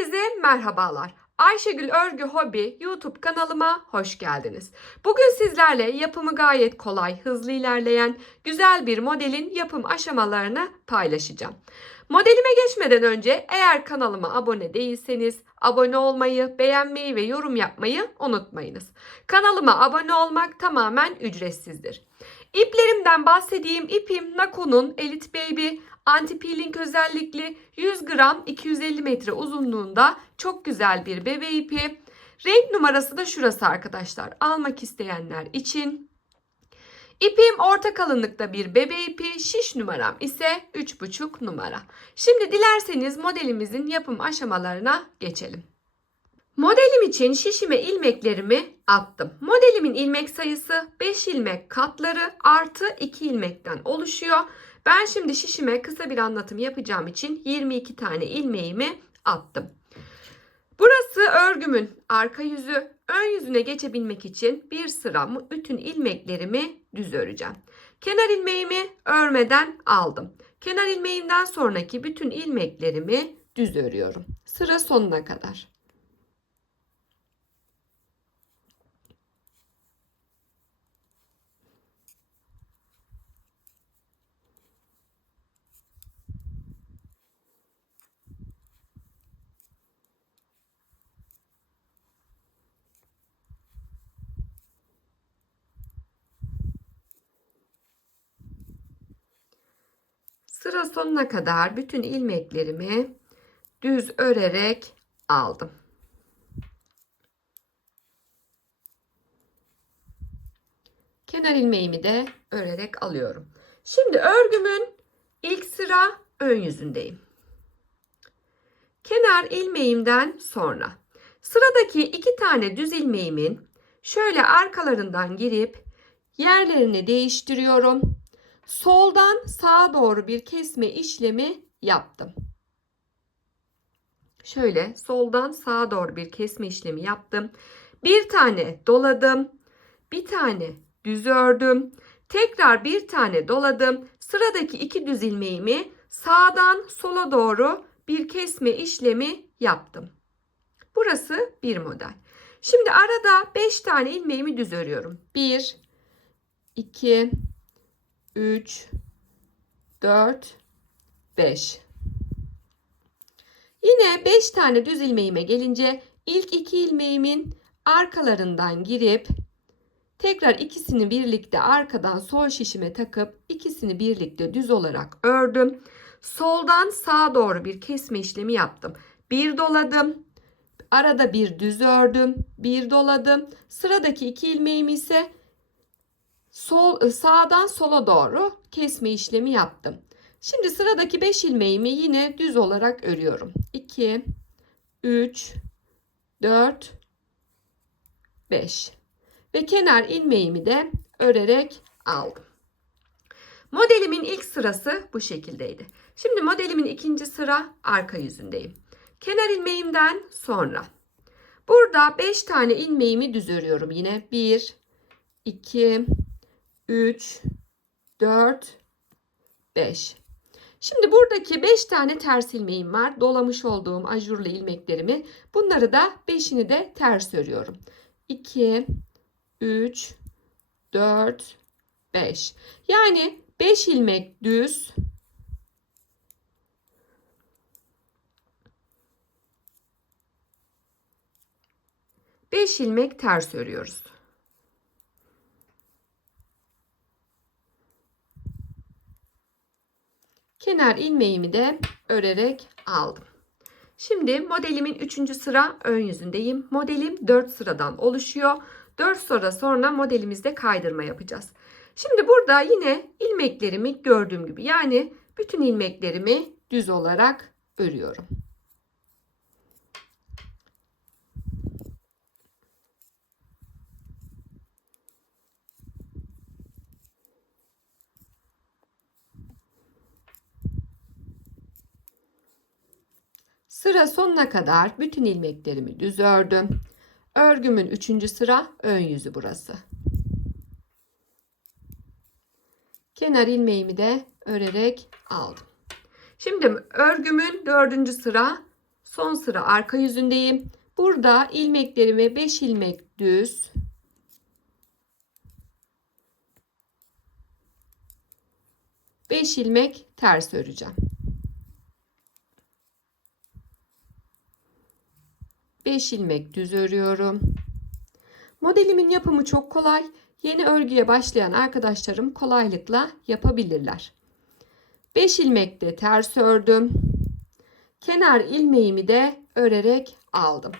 Herkese merhabalar. Ayşegül Örgü Hobi YouTube kanalıma hoş geldiniz. Bugün sizlerle yapımı gayet kolay, hızlı ilerleyen güzel bir modelin yapım aşamalarını paylaşacağım. Modelime geçmeden önce eğer kanalıma abone değilseniz abone olmayı, beğenmeyi ve yorum yapmayı unutmayınız. Kanalıma abone olmak tamamen ücretsizdir. İplerimden bahsedeyim. İpim Nako'nun Elite Baby anti peeling özellikli 100 gram 250 metre uzunluğunda çok güzel bir bebe ipi. Renk numarası da şurası arkadaşlar. Almak isteyenler için. İpim orta kalınlıkta bir bebe ipi, şiş numaram ise 3,5 numara. Şimdi dilerseniz modelimizin yapım aşamalarına geçelim. Modelim için şişime ilmeklerimi attım. Modelimin ilmek sayısı 5 ilmek katları artı 2 ilmekten oluşuyor. Ben şimdi şişime kısa bir anlatım yapacağım için 22 tane ilmeğimi attım. Burası örgümün arka yüzü. Ön yüzüne geçebilmek için bir sıra bütün ilmeklerimi düz öreceğim. Kenar ilmeğimi örmeden aldım. Kenar ilmeğimden sonraki bütün ilmeklerimi düz örüyorum. Sıra sonuna kadar. Sıra sonuna kadar bütün ilmeklerimi düz örerek aldım. Kenar ilmeğimi de örerek alıyorum. Şimdi örgümün ilk sıra ön yüzündeyim. Kenar ilmeğimden sonra sıradaki iki tane düz ilmeğimin şöyle arkalarından girip yerlerini değiştiriyorum soldan sağa doğru bir kesme işlemi yaptım. Şöyle soldan sağa doğru bir kesme işlemi yaptım. Bir tane doladım. Bir tane düz ördüm. Tekrar bir tane doladım. Sıradaki iki düz ilmeğimi sağdan sola doğru bir kesme işlemi yaptım. Burası bir model. Şimdi arada 5 tane ilmeğimi düz örüyorum. 1 2 3 4 5 Yine 5 tane düz ilmeğime gelince ilk iki ilmeğimin arkalarından girip tekrar ikisini birlikte arkadan sol şişime takıp ikisini birlikte düz olarak ördüm. Soldan sağa doğru bir kesme işlemi yaptım. Bir doladım. Arada bir düz ördüm. Bir doladım. Sıradaki iki ilmeğimi ise sol e, sağdan sola doğru kesme işlemi yaptım. Şimdi sıradaki 5 ilmeğimi yine düz olarak örüyorum. 2 3 4 5 ve kenar ilmeğimi de örerek aldım. Modelimin ilk sırası bu şekildeydi. Şimdi modelimin ikinci sıra arka yüzündeyim. Kenar ilmeğimden sonra burada 5 tane ilmeğimi düz örüyorum yine. 1 2 3, 4, 5. Şimdi buradaki 5 tane ters ilmeğim var. Dolamış olduğum ajurlu ilmeklerimi. Bunları da 5'ini de ters örüyorum. 2, 3, 4, 5. Yani 5 ilmek düz. Beş ilmek ters örüyoruz. Kenar ilmeğimi de örerek aldım. Şimdi modelimin 3. sıra ön yüzündeyim. Modelim 4 sıradan oluşuyor. 4 sıra sonra modelimizde kaydırma yapacağız. Şimdi burada yine ilmeklerimi gördüğüm gibi yani bütün ilmeklerimi düz olarak örüyorum. Sıra sonuna kadar bütün ilmeklerimi düz ördüm. Örgümün üçüncü sıra ön yüzü burası. Kenar ilmeğimi de örerek aldım. Şimdi örgümün dördüncü sıra son sıra arka yüzündeyim. Burada ilmeklerimi 5 ilmek düz, 5 ilmek ters öreceğim. 5 ilmek düz örüyorum. Modelimin yapımı çok kolay. Yeni örgüye başlayan arkadaşlarım kolaylıkla yapabilirler. 5 ilmek de ters ördüm. Kenar ilmeğimi de örerek aldım.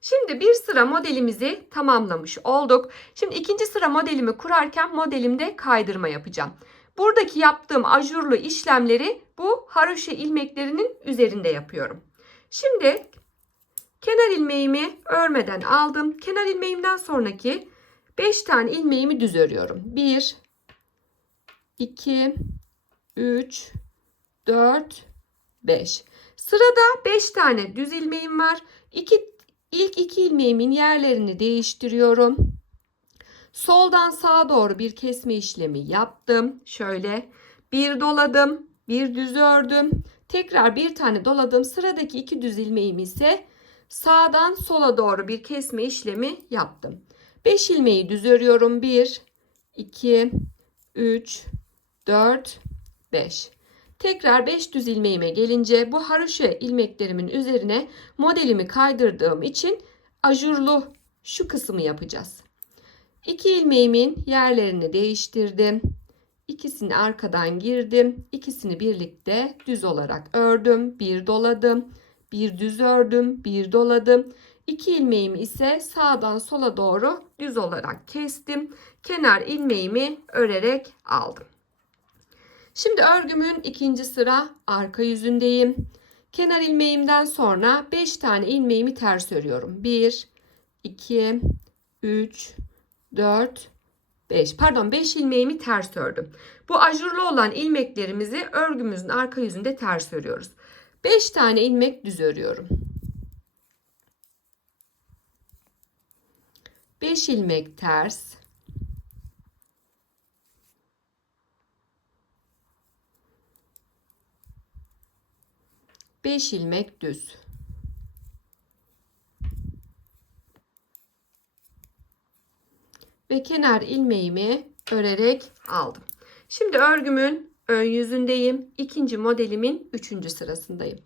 Şimdi bir sıra modelimizi tamamlamış olduk. Şimdi ikinci sıra modelimi kurarken modelimde kaydırma yapacağım. Buradaki yaptığım ajurlu işlemleri bu haroşa ilmeklerinin üzerinde yapıyorum. Şimdi kenar ilmeğimi örmeden aldım. Kenar ilmeğimden sonraki 5 tane ilmeğimi düz örüyorum. 1 2 3 4 5 Sırada 5 tane düz ilmeğim var. İki, ilk iki ilmeğimin yerlerini değiştiriyorum. Soldan sağa doğru bir kesme işlemi yaptım. Şöyle bir doladım, bir düz ördüm. Tekrar bir tane doladım. Sıradaki iki düz ilmeğimi ise sağdan sola doğru bir kesme işlemi yaptım. 5 ilmeği düz örüyorum. 1, 2, 3, 4, 5. Tekrar 5 düz ilmeğime gelince bu haroşa ilmeklerimin üzerine modelimi kaydırdığım için ajurlu şu kısmı yapacağız. 2 ilmeğimin yerlerini değiştirdim. İkisini arkadan girdim. İkisini birlikte düz olarak ördüm. Bir doladım. Bir düz ördüm. Bir doladım. 2 ilmeğimi ise sağdan sola doğru düz olarak kestim. Kenar ilmeğimi örerek aldım. Şimdi örgümün ikinci sıra arka yüzündeyim. Kenar ilmeğimden sonra 5 tane ilmeğimi ters örüyorum. 1, 2, 3, 4, 5. Pardon 5 ilmeğimi ters ördüm. Bu ajurlu olan ilmeklerimizi örgümüzün arka yüzünde ters örüyoruz. 5 tane ilmek düz örüyorum. 5 ilmek ters. Beş ilmek düz. Ve kenar ilmeğimi örerek aldım. Şimdi örgümün ön yüzündeyim. İkinci modelimin üçüncü sırasındayım.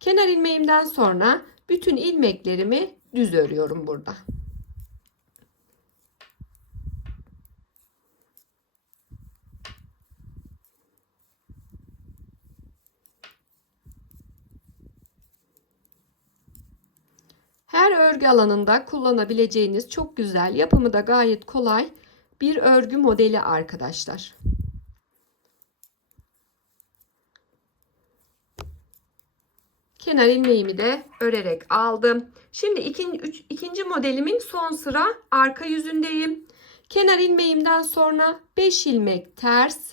Kenar ilmeğimden sonra bütün ilmeklerimi düz örüyorum burada. Her örgü alanında kullanabileceğiniz çok güzel, yapımı da gayet kolay bir örgü modeli arkadaşlar. Kenar ilmeğimi de örerek aldım. Şimdi ikinci, üç, ikinci modelimin son sıra arka yüzündeyim. Kenar ilmeğimden sonra 5 ilmek ters.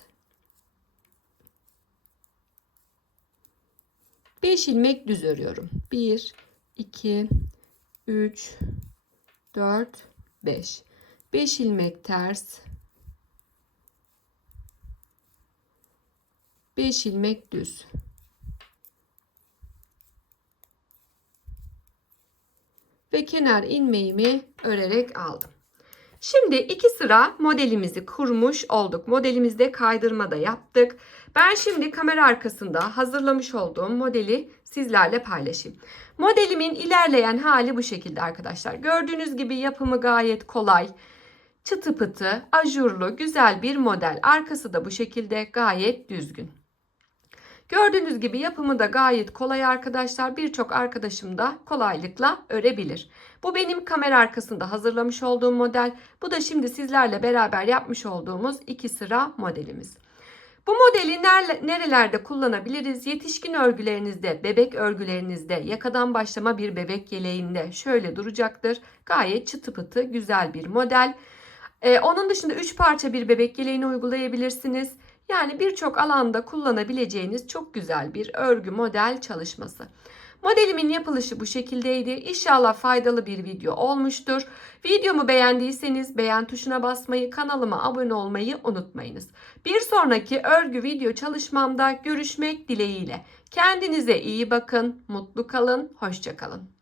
5 ilmek düz örüyorum. 1, 2, 3, 4, 5. 5 ilmek ters. 5 ilmek düz. Ve kenar ilmeğimi örerek aldım. Şimdi iki sıra modelimizi kurmuş olduk. Modelimizde kaydırma da yaptık. Ben şimdi kamera arkasında hazırlamış olduğum modeli sizlerle paylaşayım. Modelimin ilerleyen hali bu şekilde arkadaşlar. Gördüğünüz gibi yapımı gayet kolay. Çıtı pıtı, ajurlu, güzel bir model. Arkası da bu şekilde gayet düzgün. Gördüğünüz gibi yapımı da gayet kolay arkadaşlar. Birçok arkadaşım da kolaylıkla örebilir. Bu benim kamera arkasında hazırlamış olduğum model. Bu da şimdi sizlerle beraber yapmış olduğumuz iki sıra modelimiz. Bu modeli nerelerde kullanabiliriz? Yetişkin örgülerinizde, bebek örgülerinizde, yakadan başlama bir bebek yeleğinde şöyle duracaktır. Gayet çıtı pıtı güzel bir model. Ee, onun dışında 3 parça bir bebek yeleğini uygulayabilirsiniz. Yani birçok alanda kullanabileceğiniz çok güzel bir örgü model çalışması. Modelimin yapılışı bu şekildeydi. İnşallah faydalı bir video olmuştur. Videomu beğendiyseniz beğen tuşuna basmayı, kanalıma abone olmayı unutmayınız. Bir sonraki örgü video çalışmamda görüşmek dileğiyle. Kendinize iyi bakın, mutlu kalın, hoşça kalın.